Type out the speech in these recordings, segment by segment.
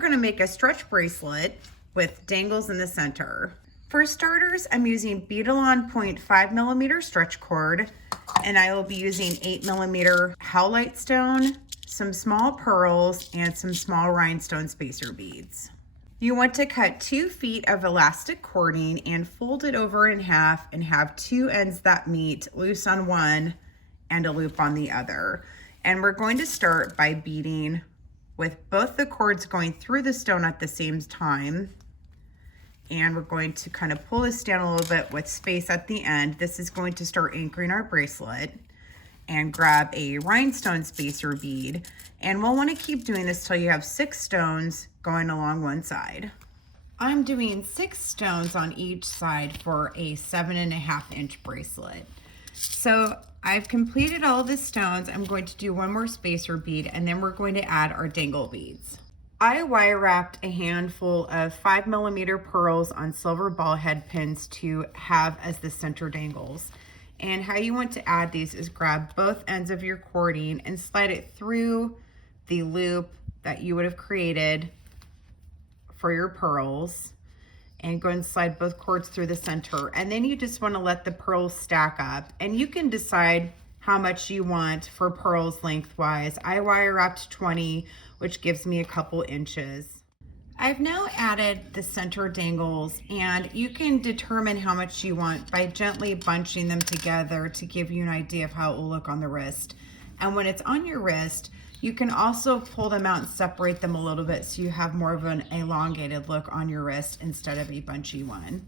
gonna make a stretch bracelet with dangles in the center. For starters, I'm using Beadalon 0.5mm stretch cord, and I will be using 8mm howlite stone, some small pearls, and some small rhinestone spacer beads. You want to cut 2 feet of elastic cording and fold it over in half and have 2 ends that meet, loose on one and a loop on the other. And we're going to start by beading with both the cords going through the stone at the same time. And we're going to kind of pull this down a little bit with space at the end. This is going to start anchoring our bracelet. And grab a rhinestone spacer bead. And we'll want to keep doing this till you have 6 stones going along one side. I'm doing 6 stones on each side for a 7.5-inch bracelet. So I've completed all the stones. I'm going to do one more spacer bead, and then we're going to add our dangle beads. I wire wrapped a handful of 5mm pearls on silver ball head pins to have as the center dangles. And how you want to add these is grab both ends of your cording and slide it through the loop that you would have created for your pearls, and go and slide both cords through the center. And then you just want to let the pearls stack up, and you can decide how much you want for pearls lengthwise. I wire wrapped 20, which gives me a couple inches. I've now added the center dangles, and you can determine how much you want by gently bunching them together to give you an idea of how it will look on the wrist. And when it's on your wrist, you can also pull them out and separate them a little bit so you have more of an elongated look on your wrist instead of a bunchy one.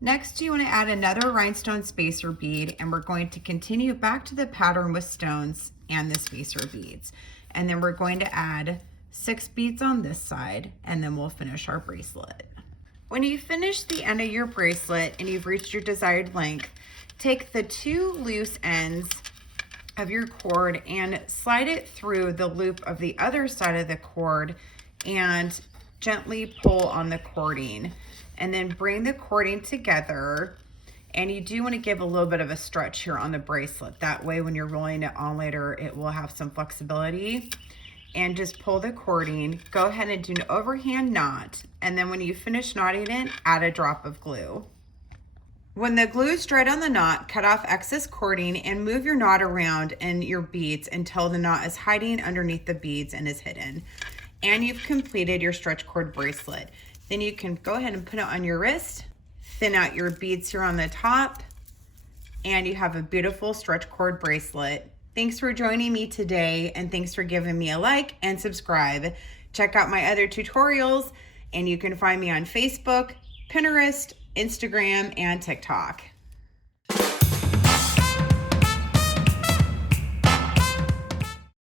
Next, you want to add another rhinestone spacer bead, and we're going to continue back to the pattern with stones and the spacer beads. And then we're going to add 6 beads on this side, and then we'll finish our bracelet. When you finish the end of your bracelet and you've reached your desired length, take the 2 loose ends of your cord and slide it through the loop of the other side of the cord and gently pull on the cording, and then bring the cording together. And you do want to give a little bit of a stretch here on the bracelet. That way when you're rolling it on later, it will have some flexibility. And just pull the cording, go ahead and do an overhand knot, and then when you finish knotting it, add a drop of glue. When the glue is dried on the knot, cut off excess cording and move your knot around in your beads until the knot is hiding underneath the beads and is hidden. And you've completed your stretch cord bracelet. Then you can go ahead and put it on your wrist, thin out your beads here on the top, and you have a beautiful stretch cord bracelet. Thanks for joining me today, and thanks for giving me a like and subscribe. Check out my other tutorials, and you can find me on Facebook, Pinterest, Instagram, and TikTok.